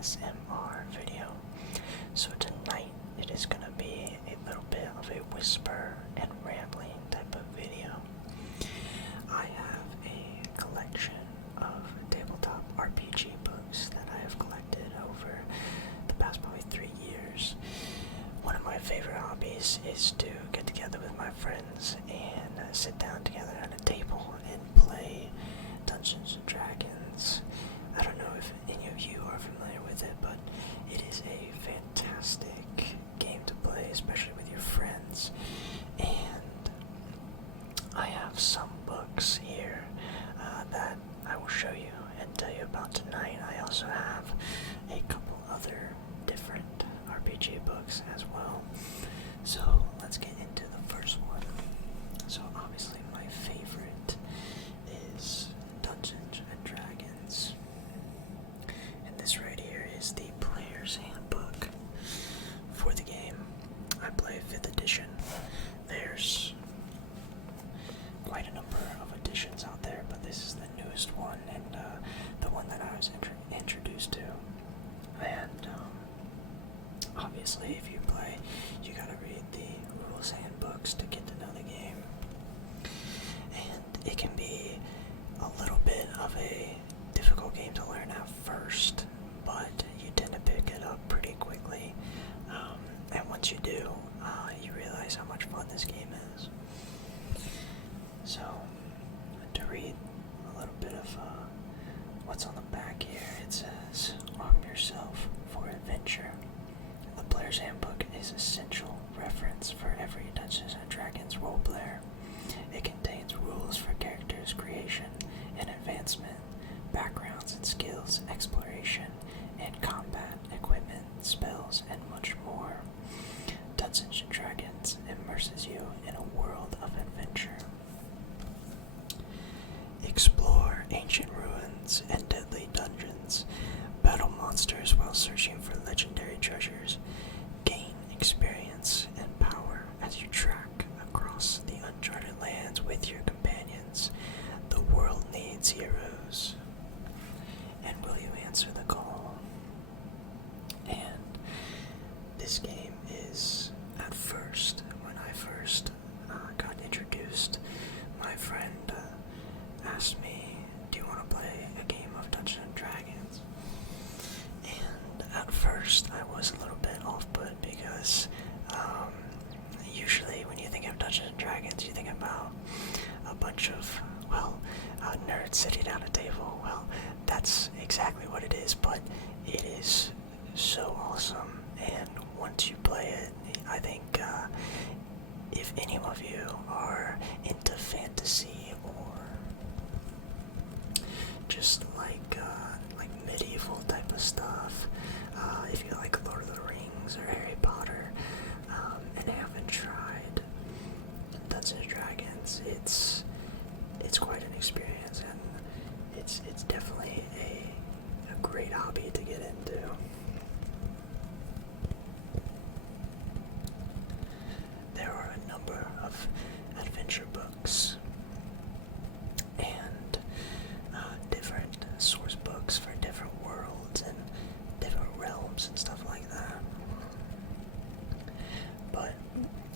ASMR video. So tonight it is going to be a little bit of a whisper and rambling type of video. I have a collection of tabletop RPG books that I have collected over the past probably 3 years. One of my favorite hobbies is to get together with my friends and sit down together at a table and play Dungeons and Dragons. I don't know if any of you are familiar with it, but it is a fantastic game to play, especially with your friends. And I have some books here that I will show you and tell you about tonight. I also have a couple other different RPG books as well. So let's get into the first one. So obviously my favorite is Dungeons and Dragons. And this right here is the Player's Handbook for the game. I play 5th edition. There's quite a number of editions out there, but this is the newest one and the one that I was introduced to. And obviously, if you play, you gotta read the rules handbooks to get to know the game. And it can be a little bit of a difficult game to learn at first, but you tend to pick it up pretty quickly. And once you do, you realize how much fun this game is. So, to read a little bit of what's on the back here, it says, "Arm yourself for adventure. The Player's Handbook is essential reference for every Dungeons & Dragons role player. It contains rules for characters' creation and advancement, backgrounds and skills, exploration, and combat, equipment, spells, and much more. Dungeons & Dragons immerses you in a world of adventure. Explore ancient ruins and deadly dungeons. Battle monsters while searching for legendary treasures. Gain experience and power as you trek across the uncharted lands with your companions. The world needs heroes. And will you answer the call?" And this game is, at first, when I first got introduced, my friend asked me, "Do you want to play a game of Dungeons & Dragons?" And at first I was a little bit off-put because usually when you think of Dungeons & Dragons, you think about a bunch of, nerds sitting at a table. Well, that's exactly what it is, but it is so awesome. And once you play it, I think if any of you are into fantasy or just like medieval type of stuff, if you like Lord of the Rings or Harry Potter, and haven't tried Dungeons & Dragons, it's quite an experience, and it's definitely a great hobby to get into. There are a number of adventure books and different source books for different worlds and different realms and stuff like that. But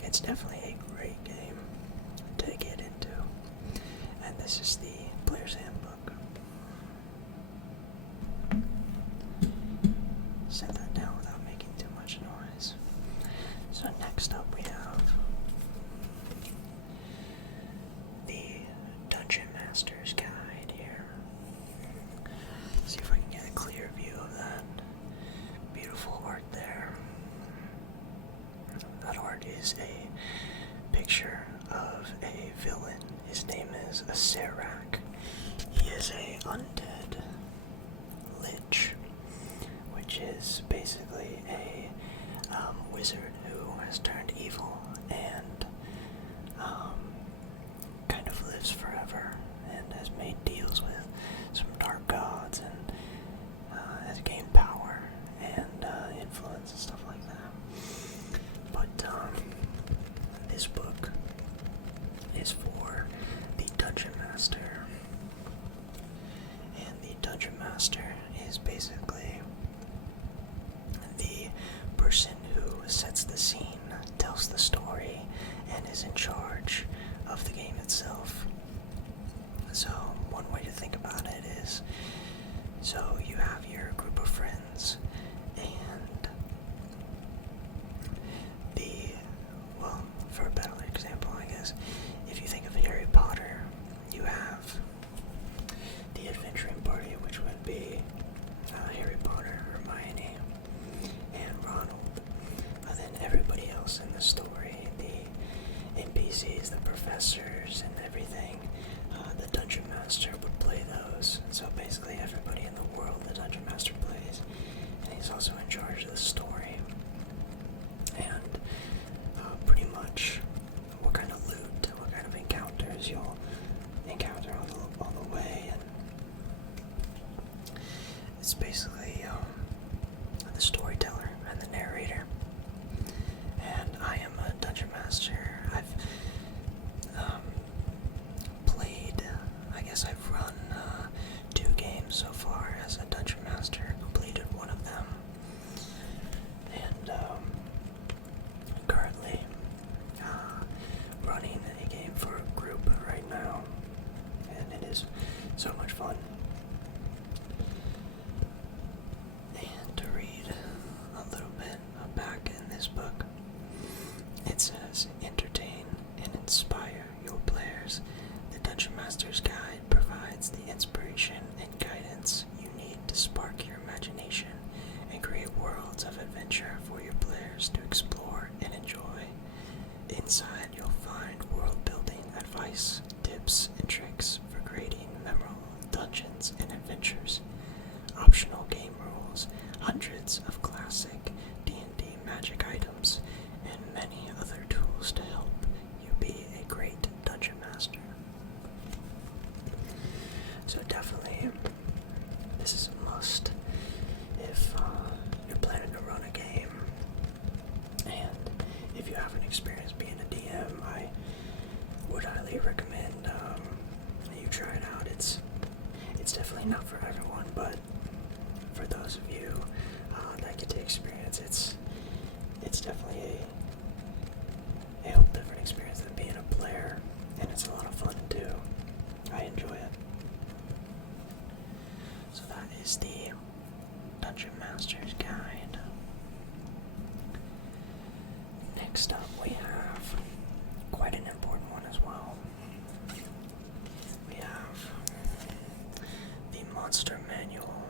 it's definitely a great game to get into. And this is the Player's Handbook. Set that down without making too much noise. So next up we have the Dungeon Master's Guide here. See if I can get a clear view of that beautiful art there. That art is a picture of a villain. His name is a Serac. He is a undead lich, which is basically a wizard who has turned evil and kind of lives forever and has made deals with some dark gods and has gained power and influence and stuff like that. But this book is for the Dungeon Master, and the Dungeon Master is basically sets the scene, tells the story, and is in charge of the game itself. So one way to think about it is, so you have your group of friends, and for a better example, I guess, if you think of Harry Potter, you have the adventuring party, which would be Harry Potter, Hermione, and Ronald. And then everybody else in the story, the NPCs, the professors, and everything, the Dungeon Master would play those. So basically everybody in the world the Dungeon Master plays, and he's also in charge of the story. And pretty much what kind of loot, what kind of encounters you'll encounter on the way, and it's basically the storyteller and the narrator. And I am a Dungeon Master. I've run 2 games so far as a Dungeon Master, completed one of them, and currently running a game for a group right now, and it is so much fun. And to read a little bit back in this book, it says, entertain and inspire your players. The Dungeon Master's Guide provides the inspiration and guidance you need to spark your imagination and create worlds of adventure for your players to explore and enjoy. Inside, you'll find world-building advice, tips, and tricks for creating memorable dungeons and adventures, optional game rules, hundreds of classic D&D magic items, and many other tools to help you be a great Dungeon Master. So definitely, this is a must if you're planning to run a game, and if you haven't experienced being a DM, I would highly recommend that you try it out. It's definitely not for everyone, but for those of you that get to experience, it's definitely a whole different experience than being a player, and it's a lot of fun too. I enjoy it. So that is the Dungeon Master's Guide. Next up, we have quite an important one as well. We have the Monster Manual,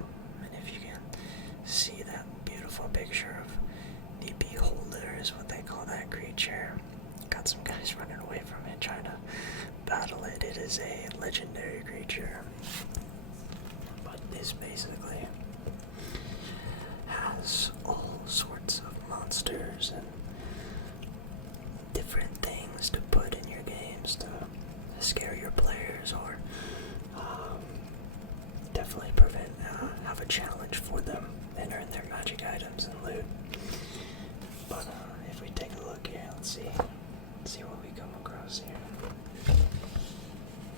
and if you can see that beautiful picture of the Beholder is what they call that creature. Got some guys running away from it trying to battle it. It is a legendary creature, but this basically has all sorts of monsters and different things to put in your games to scare your players, or definitely have a challenge for them and earn their magic items and loot. But if we take a look here, let's see what we come across here.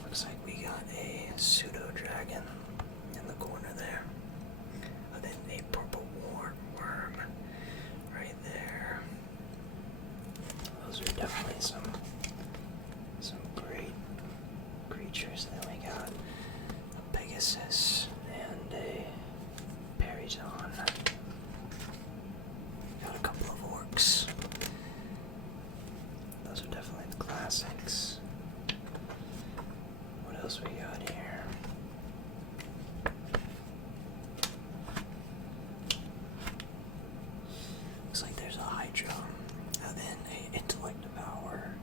Looks like we got a pseudo dragon in the corner there, and then a purple worm right there. Those are definitely some great creatures. Then we got a Pegasus and a Periton. Got a couple of orcs. Those are definitely the classics. What else we got here? Looks like there's a Hydra, and then a Intellect Devourer.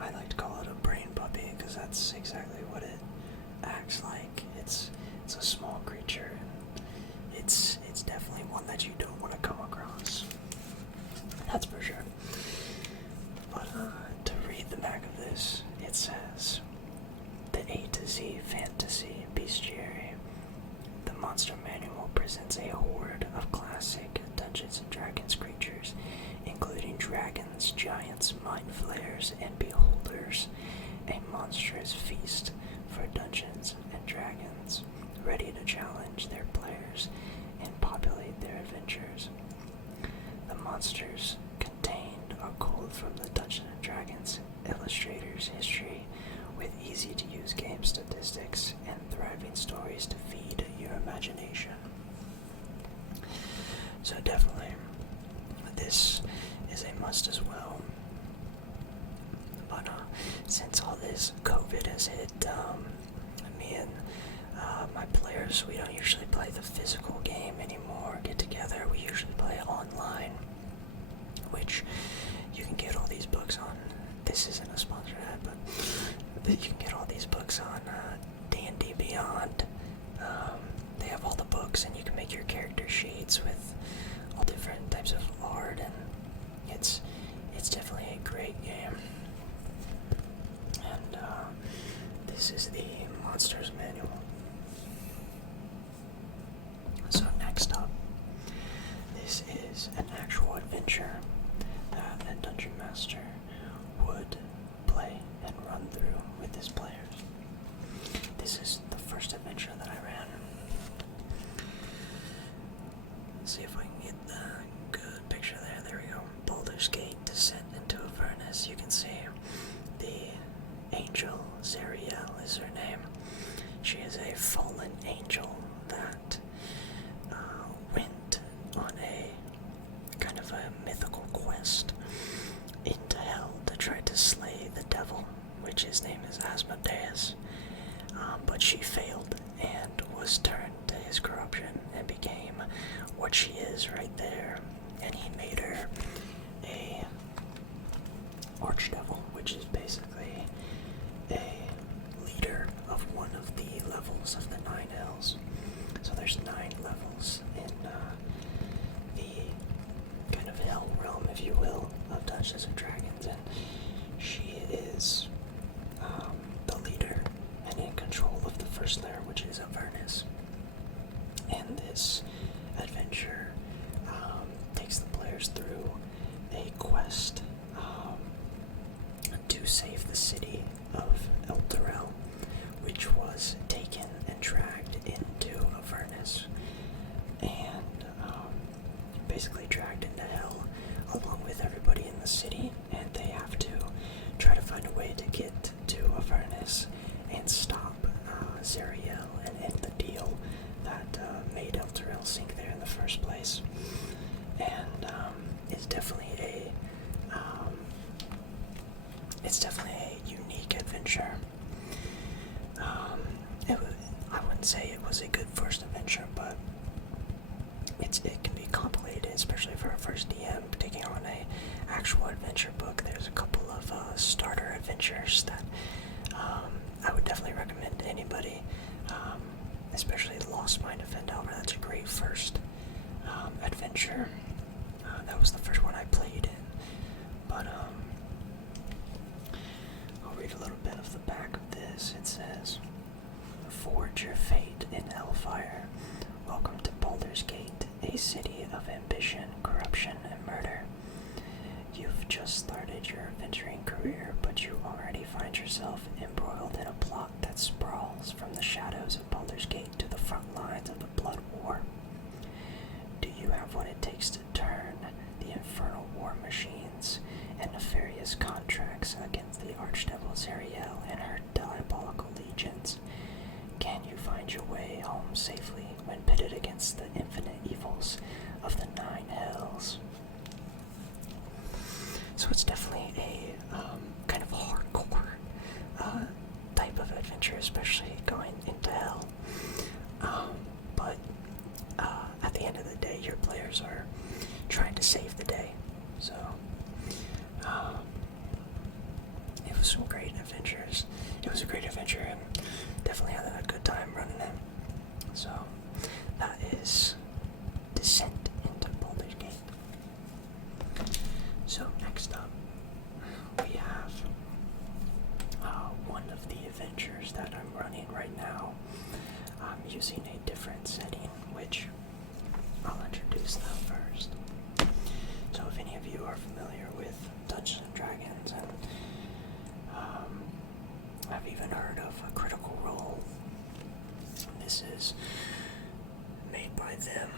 I like to call it a brain puppy because that's exactly what it acts like. It's a small creature, and it's definitely one that you don't want to come across. That's for sure. But to read the back of this, it says, the A to Z Fantasy Bestiary. The Monster Manual presents a horde of classic Dungeons & Dragons creatures, including dragons, giants, mind flayers, and beholders. A monstrous feast for Dungeons & Dragons, ready to challenge their players and populate their adventures. The monsters are culled from the Dungeons & Dragons Illustrator's history with easy-to-use game statistics and thriving stories to feed your imagination. So definitely, this is a must as well. But since all this COVID has hit, me and my players, we don't usually play the physical game anymore, get together. We usually play online, which you can get all these books on. This isn't a sponsored ad, but you can get all these books on D&D Beyond. They have all the books, and you can make your character sheets with all different types of art, and it's definitely a great game. And this is the Monsters Manual. So next up, this is an actual adventure that a Dungeon Master would play and run through with his players. This is the first adventure that I ran. Let's see if I can get the good picture there. There we go. Baldur's Gate Descent into Avernus. You can see the angel, Zariel is her name. She is a fallen angel that went on a kind of a mythical quest into hell to try to slay the devil, which his name is Asmodeus. But she failed and was turned to his corruption and became what she is right there. And he made her a archdevil, which is basically a leader of one of the levels of the 9 hells. So there's 9 levels in the kind of hell realm, if you will, of Dungeons and Dragons, and she is the leader and in control of the first layer, which is Avernus. And this adventure takes the players through a quest to save the city of Elturel, which was taken and dragged into Avernus, and basically dragged into hell along with everybody in the city, and they have to try to find a way to get to Avernus and stop Zariel and end the deal that made Elturel sink there in the first place. And it's definitely a unique adventure. I wouldn't say it was a good first adventure, but it can be complicated, especially for a first DM taking on a actual adventure book. There's a couple of starter adventures that I would definitely recommend to anybody, especially Lost Mind of Fendelver. That's a great first adventure. That was the first one I played in, but I'll read a little bit of the back of this. It says, "Forge your fate in Hellfire. Welcome to Baldur's Gate, a city of ambition, corruption, and murder. You've just started your adventuring career, but you already find yourself embroiled in a plot that sprawls from the shadows of Baldur's Gate to the front lines of the Blood War. Do you have what it takes to turn the infernal war machines and nefarious contracts against the Archdevil Zariel and her diabolical legions? Can you find your way home safely when pitted against the infinite evils of the 9 hells?" So it's definitely a kind of hardcore type of adventure, especially going into hell. But at the end of the day, your players are trying to save the day. So it was some great adventures. It was a great adventure, and definitely had a good time running it. So that is Descent into Baldur's Gate. So next up, we have one of the adventures that I'm running right now. I'm using a different setting, which I'll introduce them first. So if any of you are familiar with Dungeons & Dragons and I've even heard of a Critical Role, this is made by them,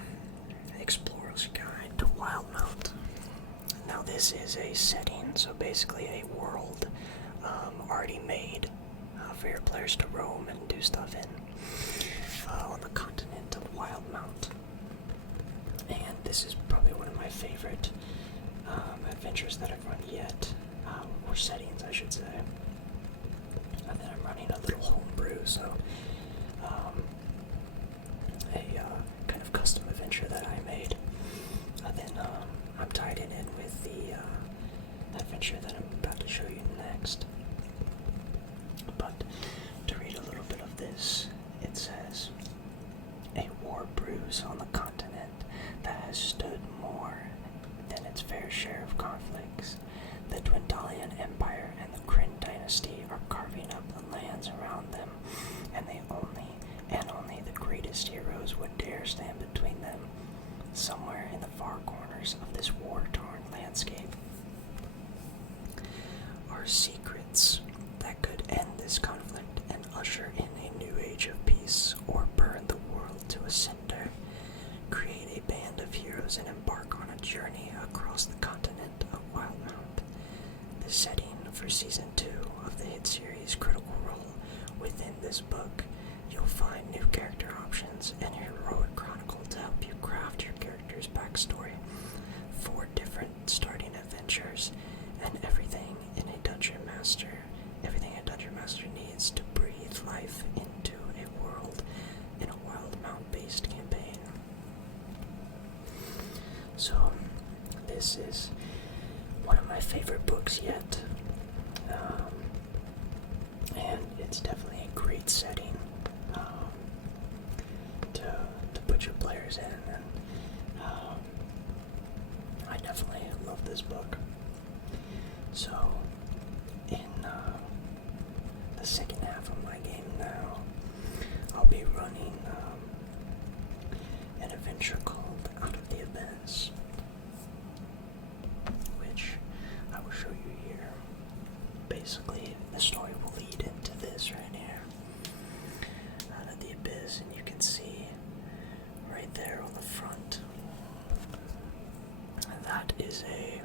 Explorer's Guide to Wildemount. Now Now this is a setting, so basically a world already made for your players to roam and do stuff in on the continent of Wildemount. And this is probably one of my favorite adventures that I've run yet, or settings I should say. And then I'm running a little homebrew, so a kind of custom adventure that I made. And then I'm tied in with the adventure that I'm about to show you next. But to read a little bit of this, it says, "A war brews on the continent that has stood more than its fair share of conflicts. The Dwendalian Empire and the Kryn dynasty are carving up the lands around them, and only the greatest heroes would dare stand between them. Somewhere in the far corners of this war-torn landscape are secrets that could end this conflict and usher in a new age of peace, or burn the world to a cinder. Create a band of heroes and embark on a journey across the continent of Wildemount." The setting for Season 2 of the hit series Critical Role. Within this book, you'll find new character options and a heroic chronicle to help you craft your character's backstory, 4 different starting adventures, and everything a Dungeon Master needs to breathe life into a world in a Wildemount-based campaign. So, this is one of my favorite books yet, and it's definitely a great setting to put your players in, and I definitely love this book. So, in the second half of my game now, I'll be running an adventure called Out of the Abyss, which I will show you here. Basically, the story will lead into this right here. Out of the Abyss, and you can see right there on the front, that is a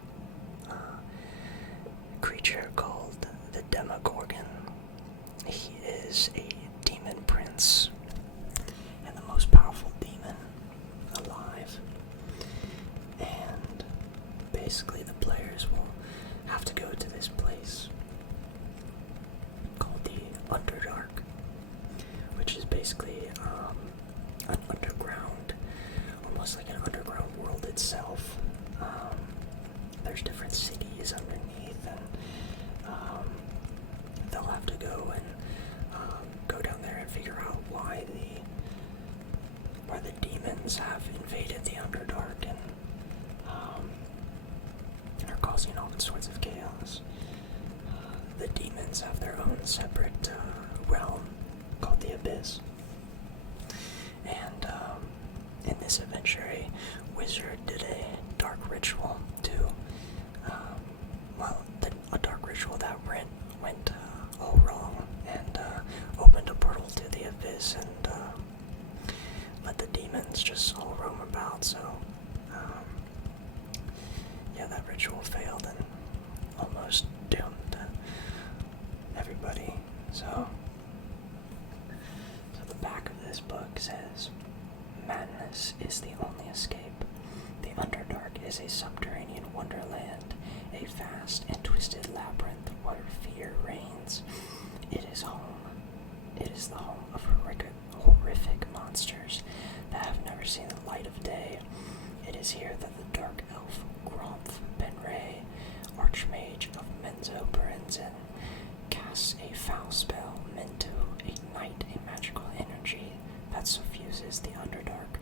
creature called the Demogorgon. He is a demon prince and the most powerful demon alive. And basically the players will have to go to this place called the Underdark, which is basically an underground, almost like an underground world itself. There's different cities underneath, and they'll have to go and go down there and figure out why the demons have invaded the Underdark and are causing all sorts of chaos. The demons have their own separate realm called the Abyss. And in this adventure, a wizard did a dark ritual to, a dark ritual that went all wrong, and opened a portal to the Abyss and let the demons just all roam about. So, that ritual failed and almost doomed everybody. So the back of this book says, "Madness is the only escape. The Underdark is a subterranean wonderland, a vast and twisted labyrinth where fear reigns. It is the home of horrific monsters that have never seen the light of day. It is here that the dark elf Gromf Benray, Archmage of Menzo Berenzin, casts a foul spell meant to ignite a magical energy that suffuses the Underdark,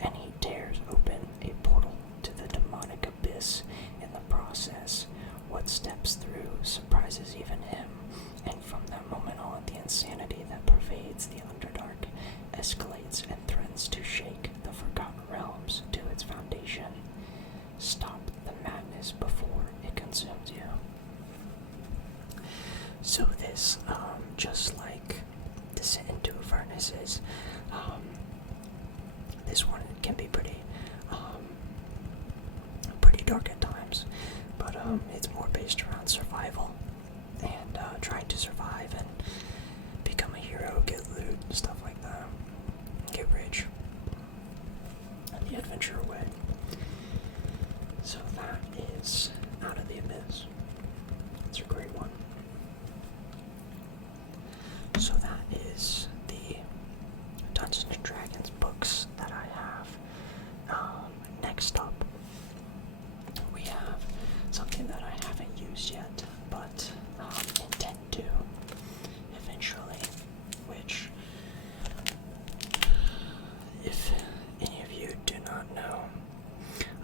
and he dares open a portal to the demonic abyss in the process. What steps through surprises even him, and from that moment on, the insanity that pervades the Underdark escalates and threatens to shake the Forgotten Realms to its foundation. Stop the madness before it consumes you." So this, just like Descent into Avernus is, this one can be pretty dark at times. it's more based around survival and trying to survive and become a hero, get loot, stuff like that, get rich, and the adventure way. So that is Out of the Abyss. It's a great one. So that is the Dungeons & Dragons books that I have. Next up, we have something that I haven't used yet, but intend to eventually, which, if any of you do not know,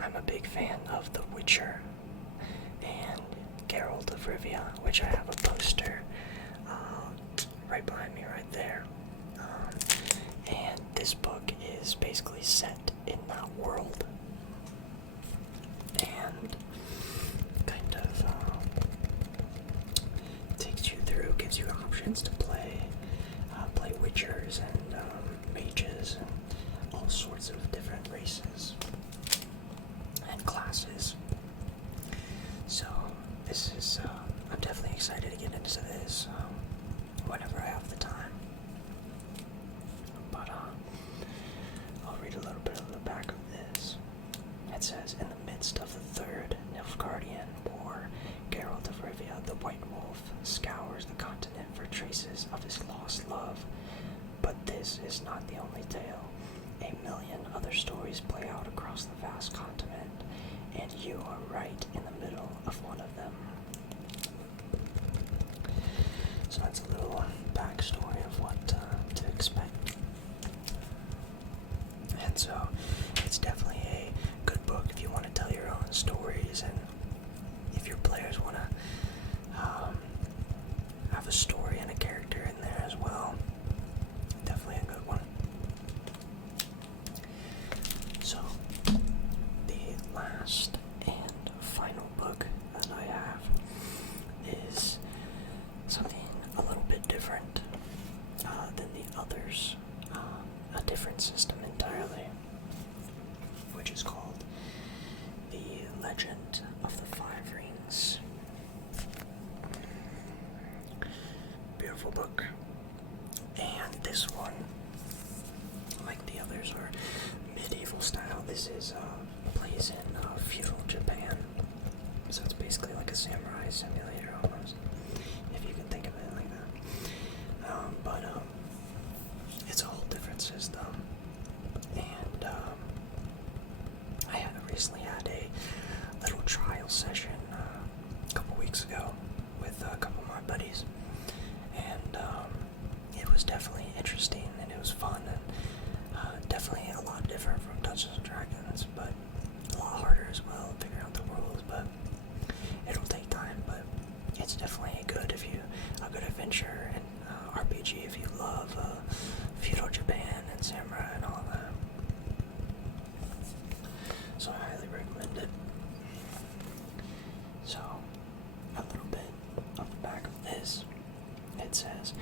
I'm a big fan of The Witcher and Geralt of Rivia, which I have a poster right behind me right there. And this book is basically set in that world and kind of takes you through, gives you options to play witchers and mages and all sorts of different races and classes. So this is, I'm definitely excited to get into this whenever I have the time. But I'll read a little bit of the back of this. It says, in the midst of the Third Nilfgaardian War, Geralt of Rivia, the White Wolf, scours the continent for traces of his lost love. But this is not the only tale. A million other stories play out across the vast continent, and you are right in the middle of one of them. So that's a little backstory of what to expect. And so it's definitely a good book if you want to tell your own stories, and if your players want to have a story and a character in there as well. Definitely a good one. So the last and final book that I have is something a little bit different than the others, a different system entirely, which is called The Legend of the Five Rings. Beautiful book. And this one, like the others, are medieval style. This is plays in feudal Japan, so it's basically like a samurai simulator almost, if you can think of it like that. But it's a whole different system, and I recently had a little trial session a couple weeks ago with a couple of my buddies, and it was definitely interesting, and it was fun, and definitely a lot different from Dungeons & Dragons, but a lot harder as well, figuring out the rules, but it'll take time, but it's definitely a good adventure and RPG if you love feudal Japan and samurai and all that. So I highly recommend it. So, a little bit of the back of this. It says,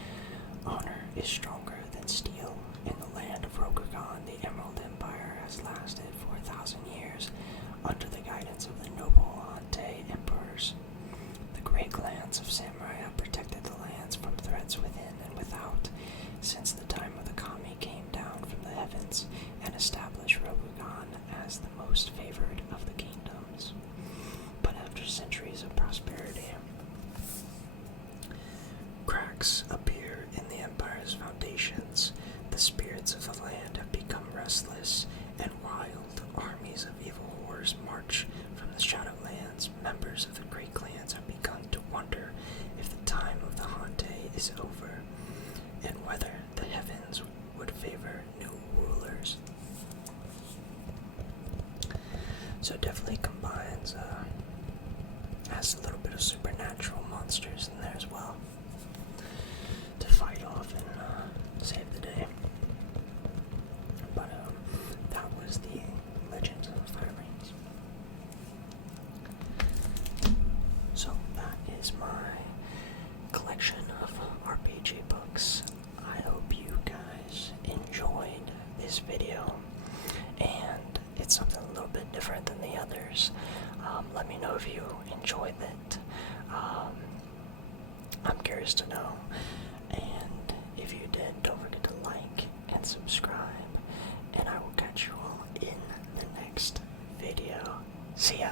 honor is stronger than steel. In the land of Rokugan, the Emerald Empire has lasted for 1,000 years under the guidance of the noble Hante emperors. The great clans of samurai have protected the lands from threats within and without since the time of the kami came down from the heavens and established Rokugan as the most favored of the kingdoms. But after centuries of prosperity, cracks appear in the empire's foundations. The spirits of the land have become restless, and wild armies of evil horrors march from the Shadowlands. Members of the great clans have begun to wonder if the time of the Hante is over, and whether the heavens would favor new rulers. So it definitely combines, has a little bit of supernatural monsters in there as well to fight off and save the day. But that was the Legend of the Five Rings. So that is my collection of RPG books. I hope you guys enjoyed this video, and it's something a little bit different than the others. Let me know if you enjoyed it. I'm curious to know. And if you did, don't forget to like and subscribe. And I will catch you all in the next video. See ya!